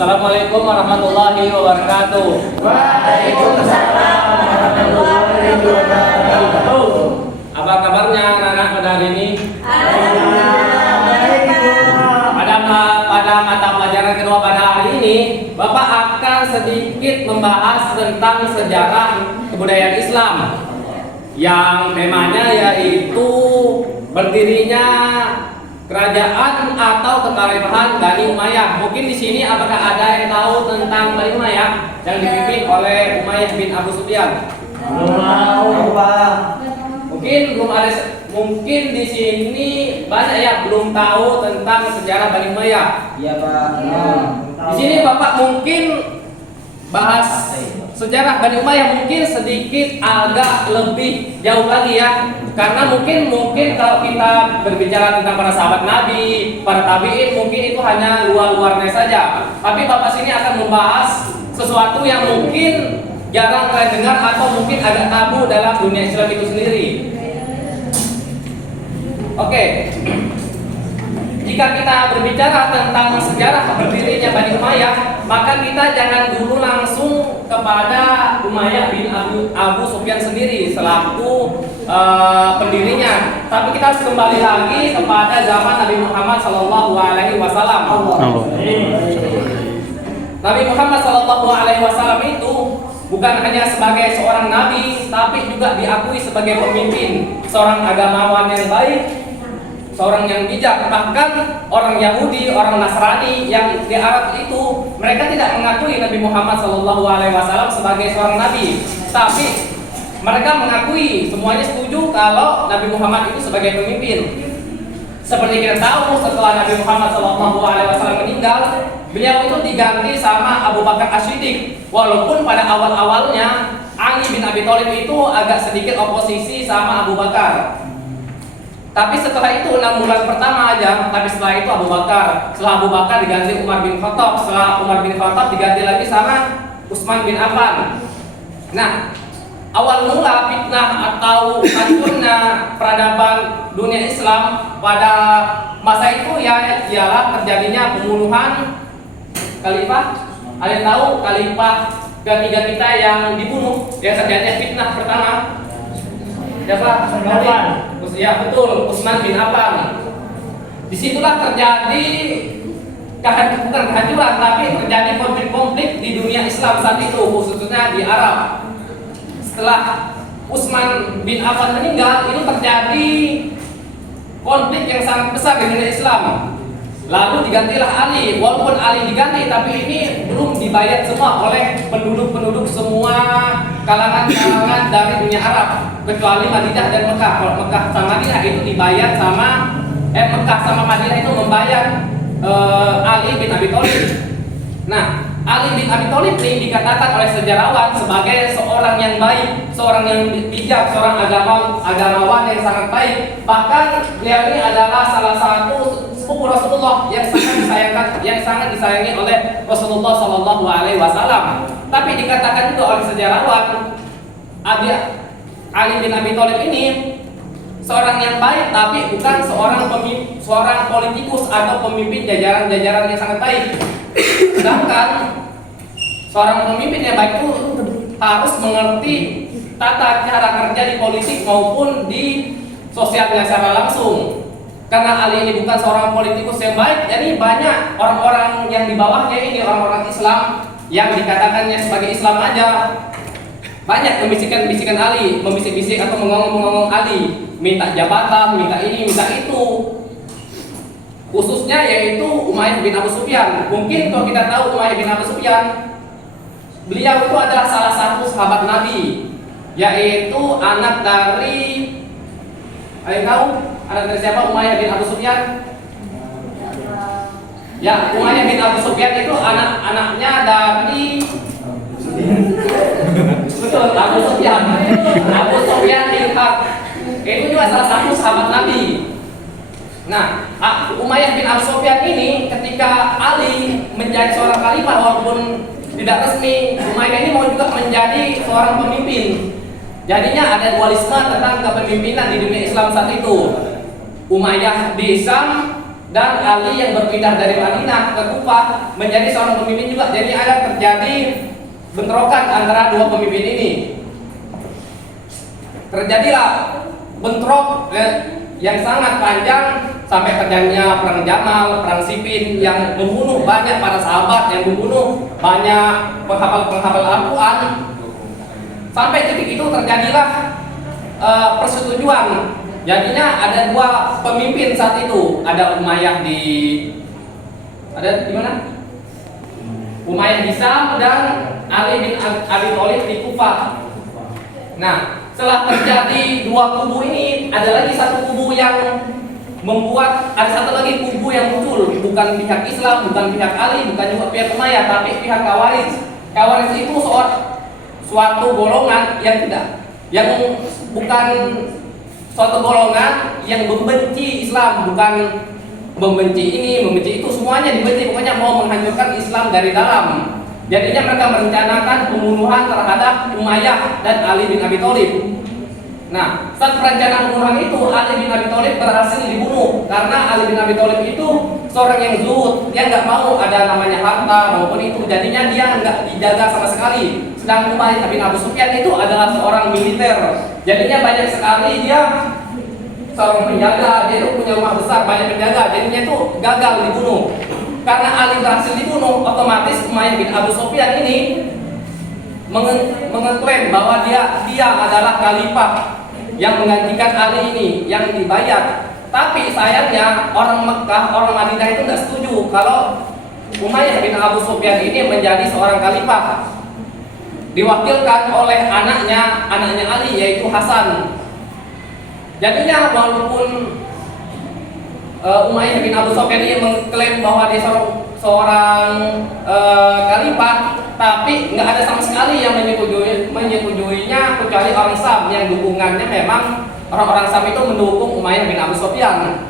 Assalamualaikum warahmatullahi wabarakatuh. Waalaikumsalam warahmatullahi wabarakatuh. Apa kabarnya anak-anak pada hari ini? Pada mata pelajaran kedua pada hari ini, Bapak akan sedikit membahas tentang sejarah kebudayaan Islam yang temanya yaitu berdirinya kerajaan atau kekhalifahan Bani Umayyah. Mungkin di sini apakah ada yang tahu tentang Bani Umayyah yang dipimpin oleh Umayyah bin Abu Sufyan? Belum tahu, Pak. Mungkin belum ada. Mungkin di sini banyak yang belum tahu tentang sejarah Bani Umayyah. Iya, Pak. Di sini Bapak mungkin bahas sejarah Bani Umayyah mungkin sedikit agak lebih jauh lagi ya. Karena mungkin kalau kita berbicara tentang para sahabat Nabi, para tabi'in, mungkin itu hanya luar-luarnya saja. Tapi Bapak sini akan membahas sesuatu yang mungkin jarang kalian dengar atau mungkin agak tabu dalam dunia Islam itu sendiri. Oke. Jika kita berbicara tentang sejarah berdirinya Bani Umayyah, maka kita jangan dulu langsung kepada Umayyah bin Abu Sufyan sendiri selaku pendirinya, tapi kita harus kembali lagi kepada zaman Nabi Muhammad SAW. Nabi Muhammad SAW itu bukan hanya sebagai seorang nabi, tapi juga diakui sebagai pemimpin, seorang agamawan yang baik, seorang yang bijak. Bahkan orang Yahudi, orang Nasrani yang di Arab itu, mereka tidak mengakui Nabi Muhammad SAW sebagai seorang nabi, tapi mereka mengakui, semuanya setuju kalau Nabi Muhammad itu sebagai pemimpin. Seperti kita tahu, setelah Nabi Muhammad SAW meninggal, beliau itu diganti sama Abu Bakar As-Siddiq. Walaupun pada awal-awalnya Ali bin Abi Thalib itu agak sedikit oposisi sama Abu Bakar. Tapi setelah itu 6 bulan pertama aja, tapi setelah itu Abu Bakar. Setelah Abu Bakar diganti Umar bin Khattab. Setelah Umar bin Khattab diganti lagi sama Utsman bin Affan. Nah, awal mula fitnah atau hancurnya peradaban dunia Islam pada masa itu ialah terjadinya pembunuhan khalifah. Ada yang tahu khalifah ketiga kita yang dibunuh, yang terjadi fitnah pertama? Siapa? Ya betul, Utsman bin Affan. Disitulah terjadi bukan kehancuran, tapi terjadi konflik-konflik di dunia Islam saat itu, khususnya di Arab. Setelah Utsman bin Affan meninggal, itu terjadi konflik yang sangat besar di dunia Islam. Lalu digantilah Ali. Walaupun Ali diganti, tapi ini belum dibayar semua oleh penduduk-penduduk semua kalangan-kalangan dari dunia Arab, kecuali Madinah dan Mekah. Kalau Mekah sama Madinah itu dibayar sama Mekah sama Madinah itu membayar Ali bin Abi Thalib. Nah, Ali bin Abi Thalib ini dikatakan oleh sejarawan sebagai seorang yang baik, seorang yang bijak, seorang agamawan yang sangat baik. Bahkan beliau ini adalah salah satu sepupu Rasulullah yang sangat disayangi oleh Rasulullah SAW. Tapi dikatakan juga oleh sejarawan, Ali bin Abi Thalib ini seorang yang baik, tapi bukan seorang politikus atau pemimpin jajaran yang sangat baik. Sedangkan seorang pemimpin yang baik itu harus mengerti tata cara kerja di politik maupun di sosialnya secara langsung. Karena Ali ini bukan seorang politikus yang baik, jadi banyak orang-orang yang di bawahnya ini, orang-orang Islam yang dikatakannya sebagai Islam aja, banyak membisikkan Ali, membisik-bisik atau mengomong-ngomong Ali, minta jabatan, minta ini, minta itu. Khususnya yaitu Umayyah bin Abu Sufyan. Mungkin kalau kita tahu Umayyah bin Abu Sufyan, beliau itu adalah salah satu sahabat Nabi, yaitu anak dari, ada yang tahu? Anak dari siapa Umayyah bin Abu Sufyan? Ya, Umayyah bin Abu Sufyan itu anak-anaknya dari betul, Abu Sufyan. Abu Sufyan bin Harb. Itu juga salah satu sahabat Nabi. Nah, Umayyah bin Abu Sufyan ini ketika Ali menjadi seorang khalifah walaupun tidak resmi, Umayyah ini mau juga menjadi seorang pemimpin. Jadinya ada dualisme tentang kepemimpinan di dunia Islam saat itu. Umayyah di Syam, dan Ali yang berpindah dari Madinah ke Kufah menjadi seorang pemimpin juga. Jadi ada terjadi bentrokan antara dua pemimpin ini. Terjadilah bentrok yang sangat panjang sampai terjadinya perang Jamal, perang Siffin yang membunuh banyak para sahabat, yang membunuh banyak penghafal Al-Quran. Sampai titik itu terjadilah persetujuan. Jadinya ada dua pemimpin saat itu, ada Umayyah di mana? Umayyah di Syam dan Ali bin Abi Thalib di Kufah. Nah, setelah terjadi dua kubu ini, ada lagi satu kubu yang ada satu lagi kubu yang muncul, bukan pihak Islam, bukan pihak Ali, bukan juga pihak Umayyah, tapi pihak Khawarij. Khawarij itu suatu golongan yang bukan suatu golongan yang membenci Islam, bukan membenci ini, membenci itu, semuanya dibenci, pokoknya mau menghancurkan Islam dari dalam. Jadinya mereka merencanakan pembunuhan terhadap Umayyah dan Ali bin Abi Thalib. Nah, saat perencanaan pembunuhan itu, Ali bin Abi Thalib berhasil dibunuh karena Ali bin Abi Thalib itu seorang yang zuhud, dia nggak mau ada namanya harta maupun itu, jadinya dia nggak dijaga sama sekali. Sedangkan Umayyah bin Abu Sufyan itu adalah seorang militer, jadinya banyak sekali dia seorang penjaga, dia itu punya rumah besar, banyak penjaga, jadinya itu gagal dibunuh. Karena Ali berhasil dibunuh, otomatis Umayyah bin Abu Sufyan ini mengeklaim bahwa dia adalah khalifah yang menggantikan Ali ini, yang dibayar. Tapi sayangnya orang Mekah, orang Madinah itu tidak setuju kalau Umayyah bin Abu Sufyan ini menjadi seorang khalifah. Diwakilkan oleh anaknya Ali, yaitu Hasan. Jadinya walaupun Umayyah bin Abu Sufyan ini mengklaim bahwa dia seorang khalifah, tapi nggak ada sama sekali yang menyetujuinya kecuali orang Syam yang dukungannya memang orang-orang Syam itu mendukung Umayyah bin Abu Sufyan.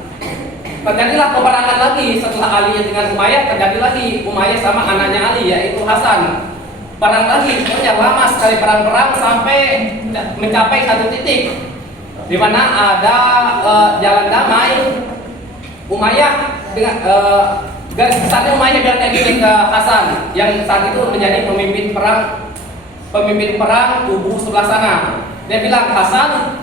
Terjadilah peperangan lagi setelah Ali dengan Umayyah, terjadi lagi Umayyah sama anaknya Ali, yaitu Hasan. Perang lagi, pokoknya lama sekali perang-perang sampai mencapai satu titik di mana ada jalan damai. Umayyah dengan garis besarnya Umayyah bilang kayak gini ke Hasan yang saat itu menjadi pemimpin perang kubu sebelah sana. Dia bilang, Hasan,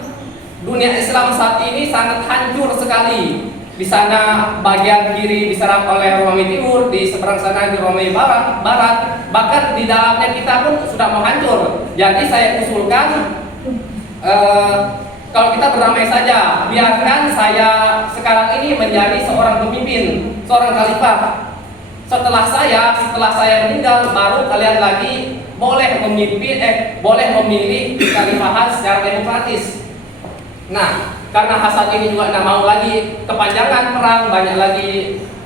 dunia Islam saat ini sangat hancur sekali. Di sana bagian kiri diserang oleh Romawi Timur, di seberang sana di Romawi Barat, bahkan di dalamnya kita pun sudah mau hancur. Jadi saya usulkan kalau kita berdamai saja, biarkan saya sekarang ini menjadi seorang pemimpin, seorang khalifah. Setelah saya meninggal, baru kalian lagi boleh memilih kekhalifahan secara demokratis. Nah, karena Hasan ini juga tidak mau lagi kepanjangan perang, banyak lagi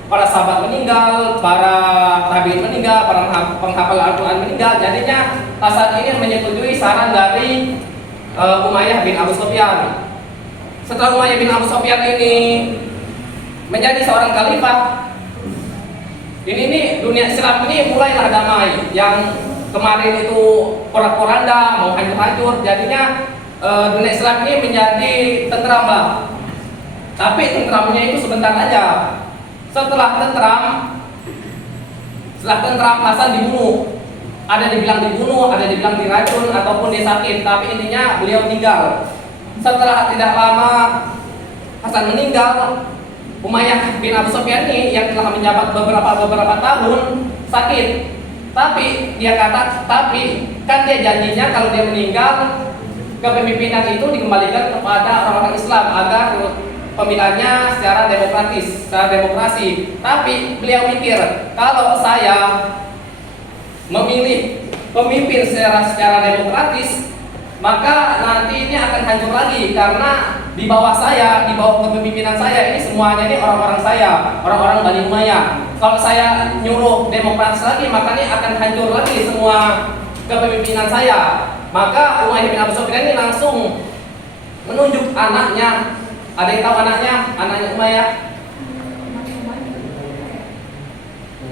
para sahabat meninggal, para tabi'in meninggal, para penghafal Al-Quran meninggal. Jadinya Hasan ini menyetujui saran dari Umayyah bin Abu Sufyan. Setelah Umayyah bin Abu Sufyan ini menjadi seorang khalifah, ini dunia Islam ini mulailah damai. Yang kemarin itu porak-poranda, mau hancur-hancur, jadinya dunia Islam ini menjadi tentram lah. Tapi tentramnya itu sebentar aja. Setelah tentram Hasan dibunuh. Ada dibilang dibunuh, ada dibilang diracun, ataupun dia sakit, tapi intinya beliau meninggal. Setelah tidak lama Hasan meninggal, Umayyah bin Abu Sufyan ini yang telah menjabat beberapa tahun sakit. Tapi kan dia janjinya kalau dia meninggal, kepemimpinan itu dikembalikan kepada orang-orang Islam agar pemilihannya secara demokrasi. Tapi beliau mikir, kalau saya memilih pemimpin secara demokratis, maka nanti ini akan hancur lagi karena di bawah kepemimpinan saya ini semuanya ini orang-orang saya, orang-orang Bani Umayyah. Kalau saya nyuruh demokratis lagi, maka ini akan hancur lagi semua kepemimpinan saya. Maka Umayyah bin Abu Sufyan ini langsung menunjuk anaknya. Ada yang tahu anaknya Umayyah?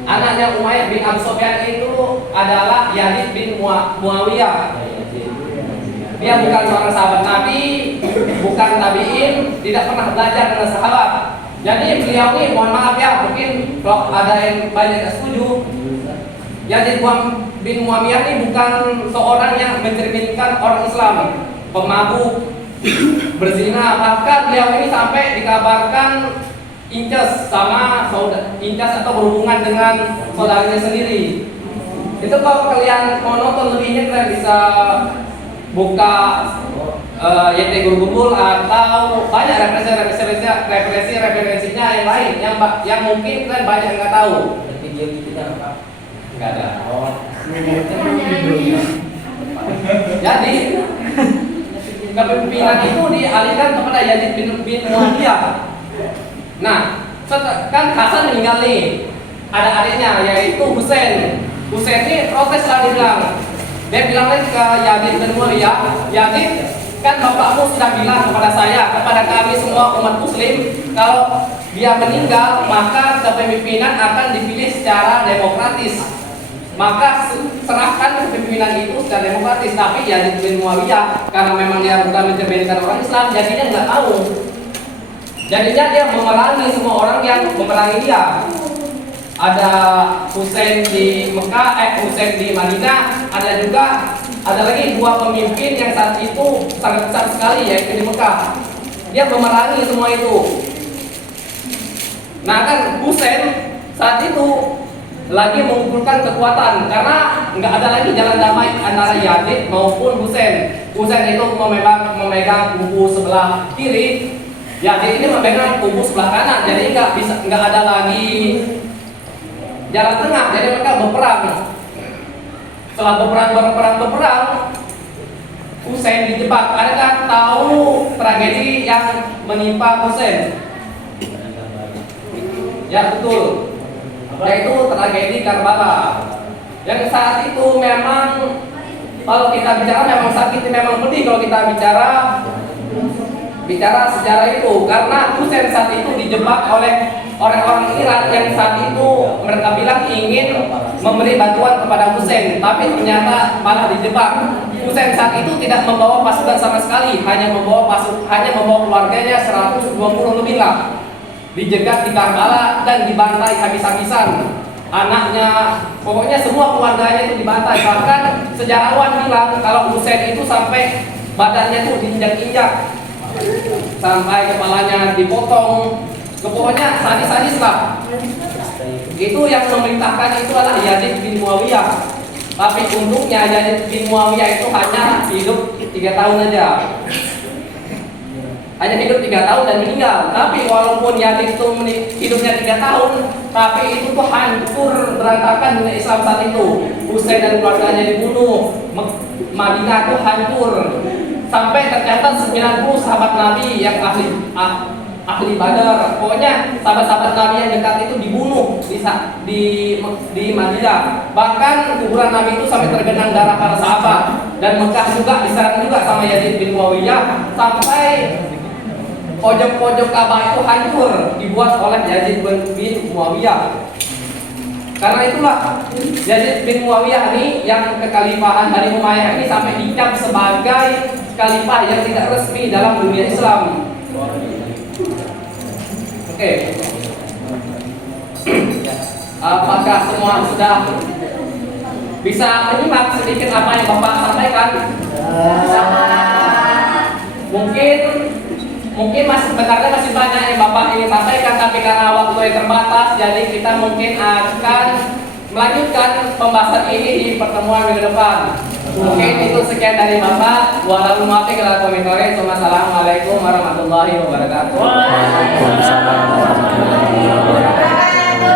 Anaknya Umayyah bin Abu Sufyan itu adalah Yazid bin Muawiyah. Dia bukan seorang sahabat Nabi, bukan tabi'in, tidak pernah belajar dengan sahabat. Jadi beliau ini mohon maaf ya, mungkin kalau ada yang banyak yang setuju. Yazid bin Muawiyah ini bukan seorang yang mencerminkan orang Islam, pemabuk, berzina. Bahkan beliau ini sampai dikabarkan incest sama incest atau berhubungan dengan saudaranya sendiri. Itu kalau kalian mau nonton lebihnya, kalian bisa buka YT Guru Gundul atau banyak referensinya yang lain yang mungkin kalian banyak nggak tahu. Video kita apa? Nggak ada. Oh. Jadi kepemimpinan itu dialihkan kepada Yazid bin Muawiyah. Nah, kan Hasan meninggal nih, ada adiknya yaitu Husain. Husain ini protes lah, dia bilang lagi ke Yazid bin Muawiyah, Yazid, kan bapakmu sudah bilang kepada saya, kepada kami semua umat muslim, kalau dia meninggal maka kepemimpinan akan dipilih secara demokratis. Maka serahkan kepemimpinan itu secara demokratis. Tapi Yazid bin Muawiyah karena memang dia bukan mencerminkan orang Islam, jadinya nggak tahu. Jadinya dia memerangi semua orang yang memerangi dia. Ada Husain di Mekah, Husain di Madinah, ada lagi dua pemimpin yang saat itu sangat besar sekali yaitu di Mekah. Dia memerangi semua itu. Nah kan Husain saat itu lagi mengumpulkan kekuatan karena nggak ada lagi jalan damai antara Yazid maupun Husain. Husain itu memegang kubu sebelah kiri, Yazid ini memegang kubu sebelah kanan. Jadi nggak ada lagi jalan tengah. Jadi mereka berperang. Setelah berperang, Husain dijebak. Adakah tahu tragedi yang menimpa Husain? Ya betul. Yaitu tragedi Karbala. Yang saat itu memang kalau kita bicara memang sakit, memang pedih kalau kita bicara sejarah itu, karena Husain saat itu dijebak oleh orang-orang Irak yang saat itu mereka bilang ingin memberi bantuan kepada Husain, tapi ternyata malah dijebak. Husain saat itu tidak membawa pasukan sama sekali, hanya membawa keluarganya 120 lebih lah. Dijegat di Karbala dan dibantai habis-habisan. Anaknya, pokoknya semua keluarganya itu dibantai. Bahkan sejarawan bilang kalau Husain itu sampai badannya itu diinjak-injak, sampai kepalanya dipotong. Pokoknya sadis-sadis lah. Itu yang memerintahkan itu adalah Yazid bin Muawiyah. Tapi untungnya Yazid bin Muawiyah itu hanya hidup 3 tahun aja. Hanya hidup 3 tahun dan meninggal. Tapi walaupun Yazid itu hidupnya 3 tahun, tapi itu tuh hancur berantakan dunia Islam saat itu. Husain dan keluarganya dibunuh, Madinah tuh hancur. Sampai tercatat 90 sahabat Nabi yang ahli Badar. Pokoknya sahabat-sahabat Nabi yang dekat itu dibunuh di Madinah. Bahkan kuburan Nabi itu sampai tergenang darah para sahabat. Dan Mekah juga diserang juga sama Yazid bin Muawiyah sampai pojok-pojok Ka'bah itu hancur dibuat oleh Yazid bin Muawiyah. Karena itulah Yazid bin Muawiyah ini yang kekhalifahan Bani Umayyah ini sampai dicap sebagai khalifah yang tidak resmi dalam dunia Islam. Oke. Apakah semua sudah bisa menyimak sedikit apa yang Bapak sampaikan? Mungkin masih sebenarnya masih banyak yang Bapak ingin sampaikan, tapi karena waktu yang terbatas, jadi kita mungkin akan melanjutkan pembahasan ini di pertemuan minggu depan. Mungkin itu sekian dari Bapak. Wassalamualaikum warahmatullahi wabarakatuh.